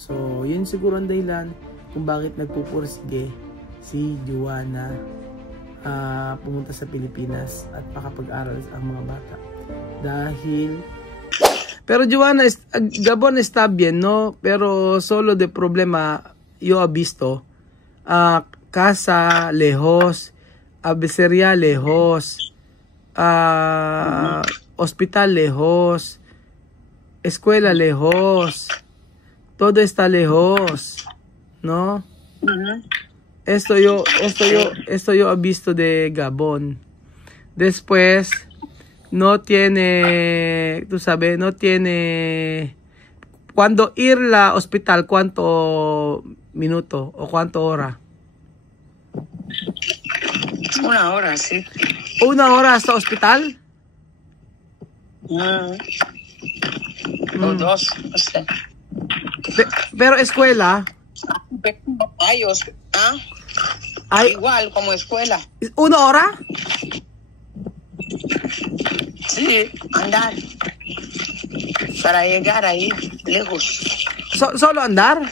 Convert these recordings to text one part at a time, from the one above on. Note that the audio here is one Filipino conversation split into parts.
So, yun siguro ang dahilan kung bakit nagpupursige si Juana pumunta sa Pilipinas at makapag-aral ang mga bata. Dahil pero Juana, Gabon está bien, no? Pero solo de problema yo he visto. Casa lejos, abesería lejos, hospital lejos, escuela lejos, todo está lejos, ¿no? Esto yo he visto de Gabón. Después no tiene, tú sabes, no tiene. Cuando ir al hospital, ¿cuánto minuto o cuánto hora? 1 hora, sí. 1 hora hasta hospital? O 2, no sé. Pero escuela. Hay igual como escuela. 1 hora? Sí, andar. Para llegar ahí, lejos. ¿Solo andar?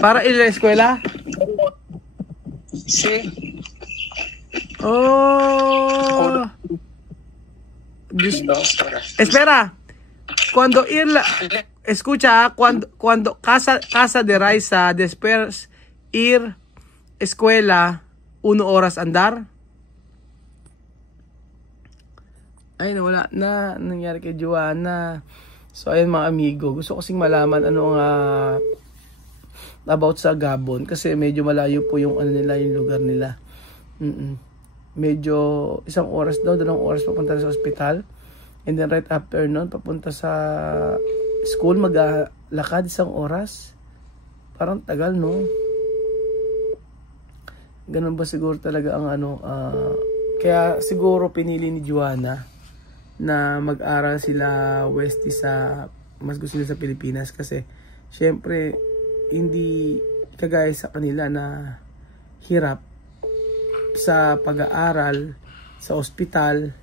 ¿Para ir a la escuela? Sí. Oh. 2 horas. Espera. Cuando ir escucha, cuando casa de Raisa, después ir escuela, 1 oras andar. Ay, nawala na. Nangyari kay Juana. So, ayun mga amigo. Gusto ko kasing malaman ano nga about sa Gabon. Kasi medyo malayo po yung ano nila, yung lugar nila. Medyo 1 oras daw, 2 oras papunta sa ospital. And then right after nun, papunta sa school, maglakad 1 oras. Parang tagal, no? Ganun ba siguro talaga ang ano, kaya siguro pinili ni Juana na mag-aral sila Westie sa, mas gusto nila sa Pilipinas kasi syempre hindi kagaya sa kanila na hirap sa pag-aaral sa ospital.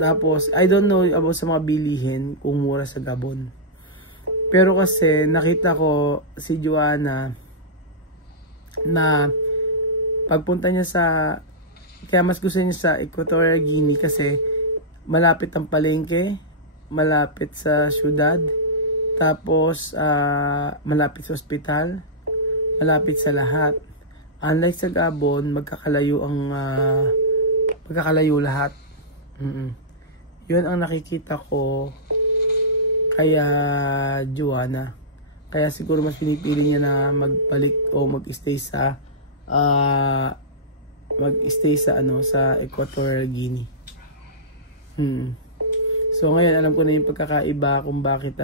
Tapos I don't know about sa mga bilihin kung mura sa Gabon, pero kasi nakita ko si Juana na pagpunta niya sa, kaya mas gusto niya sa Equatorial Guinea kasi malapit ang palengke, malapit sa syudad, tapos malapit sa ospital, malapit sa lahat. Unlike sa Gabon, magkakalayo lahat. Yun ang nakikita ko kaya Juana. Kaya siguro mas pinipili niya na magbalik o mag-stay sa sa Equatorial Guinea. So ngayon alam ko na yung pagkakaiba kung bakit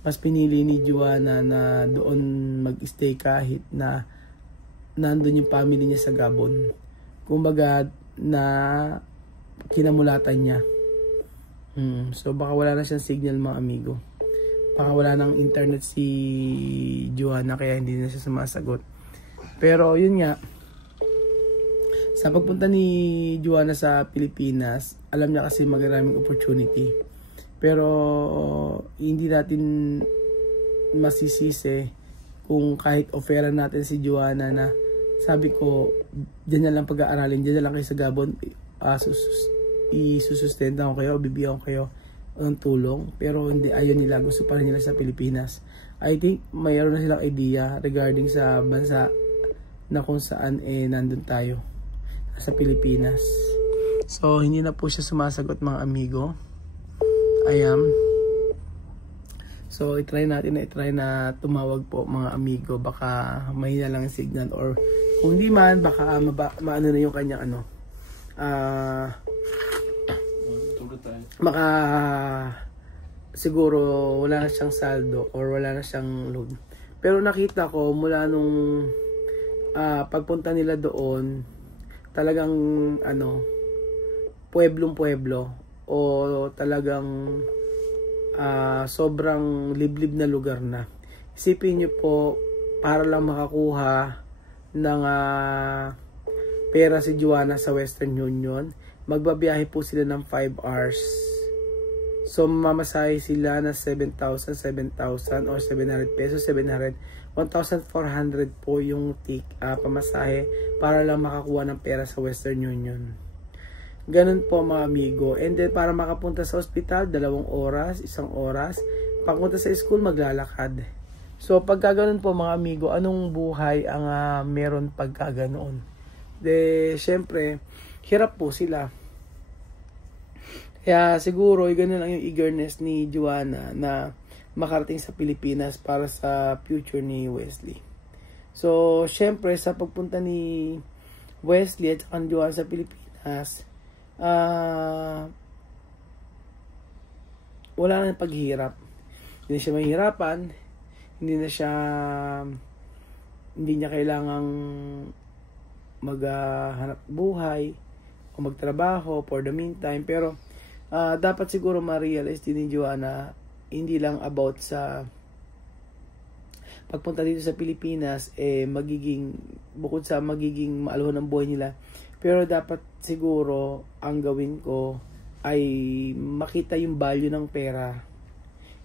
mas pinili ni Juana na doon mag-stay kahit na nandun yung family niya sa Gabon. Kumbaga na kinamulatan niya. So baka wala na siyang signal mga amigo. Baka wala nang internet si Juana kaya hindi na siya sumasagot. Pero yun nga, sa pagpunta ni Juana sa Pilipinas, alam niya kasi maraming opportunity. Pero hindi natin masisisi kung kahit offeran natin si Juana na sabi ko, dyan na lang pag-aaralin, dyan na lang kayo sa Gabon, isusustenta ko kayo, bibigyan ko kayo ng tulong. Pero hindi, ayaw nila, gusto pa rin nila sa Pilipinas. I think mayroon na silang idea regarding sa bansa na kung saan nandun tayo sa Pilipinas. So hindi na po siya sumasagot mga amigo. So itry na tumawag po mga amigo, baka mahina lang ang signal, or kung di man baka maano na yung kanyang ano, baka siguro wala na siyang saldo or wala na siyang load. Pero nakita ko mula nung pagpunta nila doon, talagang ano, pueblong-pueblo o talagang sobrang liblib na lugar na. Isipin nyo po, para lang makakuha ng pera si Juana sa Western Union, magbabiyahe po sila ng 5 hours. So, mamasahe sila na 7,000 or 700 pesos, 1,400 po yung pamasahe para lang makakuha ng pera sa Western Union. Ganun po mga amigo. And then, para makapunta sa ospital, 2 oras, 1 oras. Pagpunta sa school, maglalakad. So, pagka ganun po mga amigo, anong buhay ang meron pagka ganoon? Syempre, hirap po sila. Kaya siguro, ganun lang yung eagerness ni Joanna na makarating sa Pilipinas para sa future ni Wesley. So, syempre, sa pagpunta ni Wesley at saka Joanna sa Pilipinas, wala nang paghihirap. Hindi na siya mahihirapan, hindi niya kailangang maghanap buhay o magtrabaho for the meantime. Pero dapat siguro ma-realize din ni Joanna, hindi lang about sa pagpunta dito sa Pilipinas, bukod sa magiging maaluhan ng buhay nila, pero dapat siguro ang gawin ko ay makita yung value ng pera,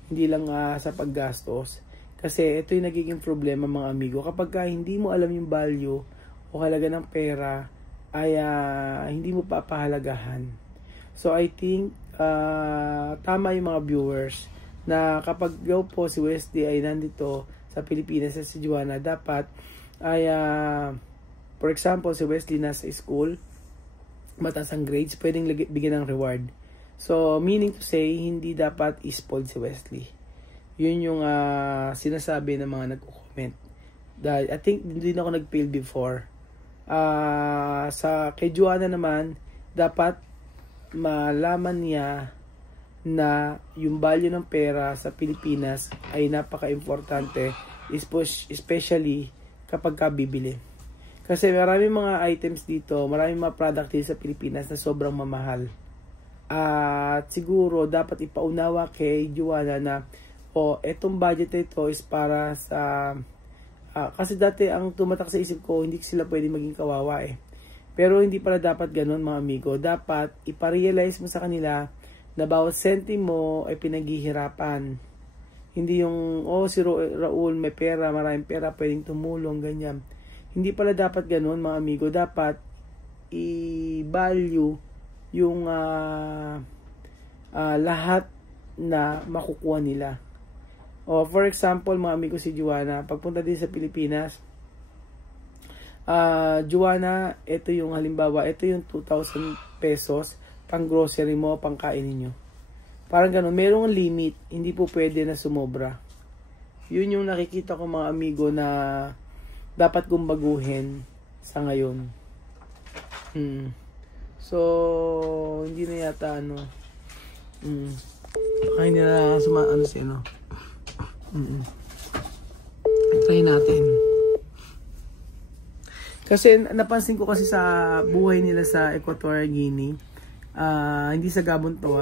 hindi lang sa paggastos. Kasi ito yung nagiging problema mga amigo, kapag hindi mo alam yung value o halaga ng pera, ay hindi mo papahalagahan. So I think tama yung mga viewers na kapag daw po si Wesley ay nandito sa Pilipinas at si Joanna, dapat ay for example, si Wesley nasa school, mataas ang grades, pwedeng bigyan ng reward. So meaning to say, hindi dapat spoiled si Wesley. Yun yung sinasabi ng mga nagko-comment. Dahil I think hindi na ako nag-fail before. Kay Joanna naman, dapat malaman niya na yung value ng pera sa Pilipinas ay napaka-importante, especially kapag bibili. Kasi maraming mga items dito, maraming mga product dito sa Pilipinas na sobrang mamahal. At siguro dapat ipaunawa kay Joanna na etong budget ito is para sa kasi dati ang tumatak sa isip ko, hindi sila pwede maging kawawa Pero hindi pala dapat ganun mga amigo. Dapat iparealize mo sa kanila na bawat sentimo ay pinaghihirapan. Hindi yung, si Raul may pera, maraming pera, pwedeng tumulong, ganyan. Hindi pala dapat ganun mga amigo. Dapat i-value yung lahat na makukuha nila. For example, mga amigo, si Joanna, pagpunta din sa Pilipinas, Joanna, ito yung halimbawa, ito yung 2,000 pesos pang grocery mo, pang kain ninyo. Parang ganun, merong limit, hindi po pwede na sumobra. Yun yung nakikita ko mga amigo na dapat kong baguhin sa ngayon. So, hindi na yata hindi na try natin. Kasi napansin ko kasi sa buhay nila sa Equatorial Guinea, hindi sa Gabon to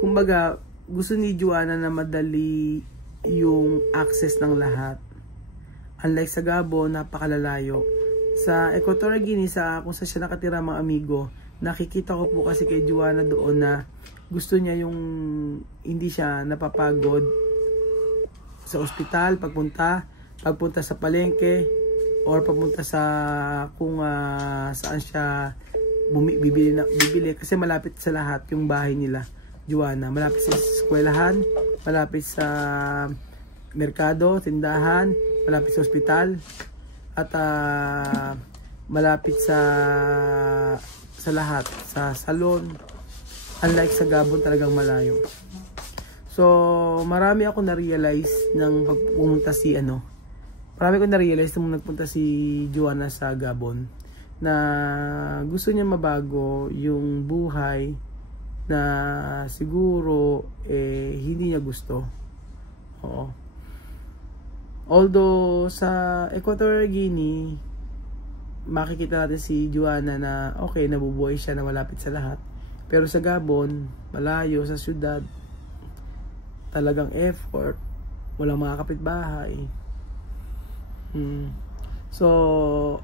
kumbaga gusto ni Joanna na madali yung access ng lahat. Unlike sa Gabon, napakalalayo. Sa Equatorial Guinea, kung saan siya nakatira mga amigo, nakikita ko po kasi kay Joanna doon na gusto niya yung hindi siya napapagod sa ospital, pagpunta sa palengke, or papunta sa kung saan siya bibili kasi malapit sa lahat yung bahay nila, Joanna. Malapit sa eskwelahan, malapit sa merkado, tindahan, malapit sa ospital, at malapit sa lahat, sa salon. Unlike sa Gabon, talagang malayo. So, marami ako na-realize nang pumunta marami ko na-realize nung nagpunta si Joanna sa Gabon na gusto niya mabago yung buhay na siguro hindi niya gusto. Oo. Although sa Equatorial Guinea, makikita natin si Joanna na okay, nabubuhay siya na malapit sa lahat. Pero sa Gabon, malayo sa syudad, talagang effort, walang mga kapitbahay. So,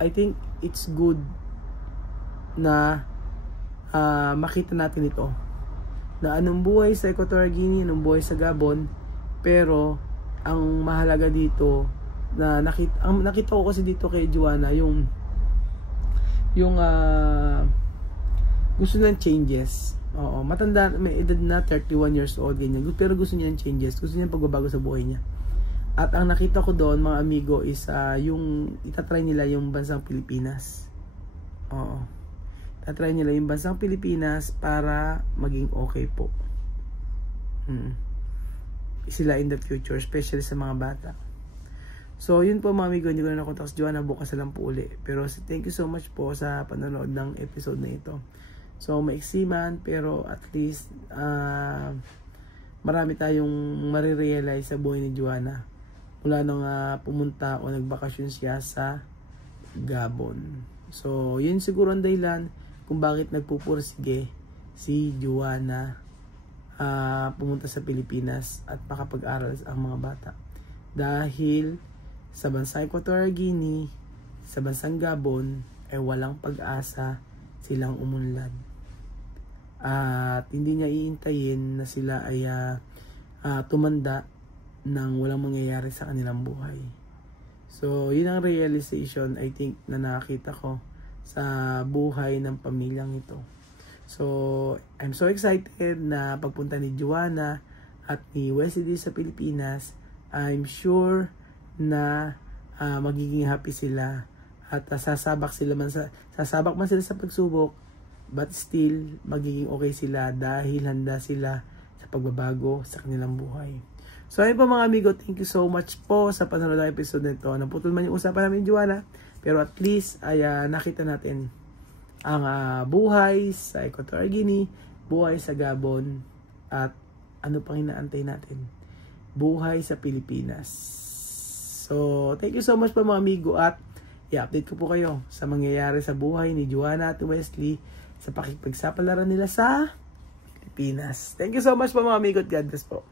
I think it's good na makita natin ito na anong buhay sa Equatorial Guinea, anong buhay sa Gabon, pero ang mahalaga dito na nakita ko kasi dito kay Joanna yung gusto ng changes. Oo, matanda, may edad na 31 years old ganyan, pero gusto niya ng changes, gusto niya pagbabago sa buhay niya. At ang nakita ko doon mga amigo is yung itatry nila yung bansang Pilipinas. Oo. Itatry nila yung bansang Pilipinas para maging okay po. Sila in the future, especially sa mga bata. So, yun po mga amigo, hindi ko na nakontak si Joanna, bukas na lang po uli. Pero thank you so much po sa panonood ng episode na ito. So, maiksi man, pero at least marami tayong marirealize sa buhay ni Joanna mula nung pumunta o nagbakasyon siya sa Gabon. So, yun siguro ang dahilan kung bakit nagpupursige si Joanna pumunta sa Pilipinas at makapag-aral ang mga bata. Dahil sa bansang Equatorial Guinea, sa bansang Gabon, ay walang pag-asa silang umunlad. At hindi niya iintayin na sila ay tumanda nang walang mangyayari sa kanilang buhay. So, yun ang realization I think na nakita ko sa buhay ng pamilyang ito. So, I'm so excited na pagpunta ni Joanna at ni Wesley sa Pilipinas. I'm sure na magiging happy sila at sasabak man sila sa pagsubok, but still magiging okay sila dahil handa sila sa pagbabago sa kanilang buhay. So ayun po mga amigo, thank you so much po sa panonood ng episode nito. Naputol man yung usapan namin Joanna, pero at least ay nakita natin ang buhay sa Equatorial Guinea, buhay sa Gabon, at ano pang inaantay natin, buhay sa Pilipinas. So thank you so much po mga amigo, at i-update ko po kayo sa mangyayari sa buhay ni Joanna at Wesley sa pakikipagsapalaran nila sa Pilipinas. Thank you so much po mga amigo, at God bless po.